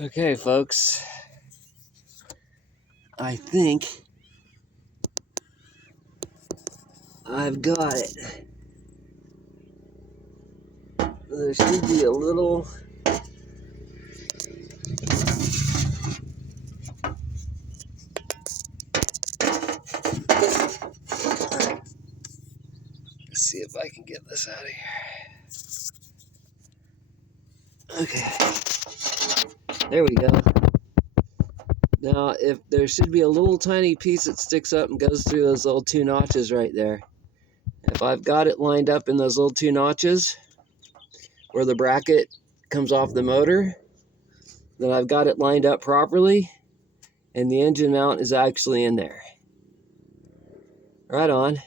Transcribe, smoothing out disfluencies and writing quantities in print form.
Okay, folks, I think I've got it. There should be a little let's see if I can get this out of here. Okay, there we go. Now, if there should be a little tiny piece that sticks up and goes through those little two notches right there. If I've got it lined up in those little two notches where the bracket comes off the motor, then I've got it lined up properly and the engine mount is actually in there. Right on.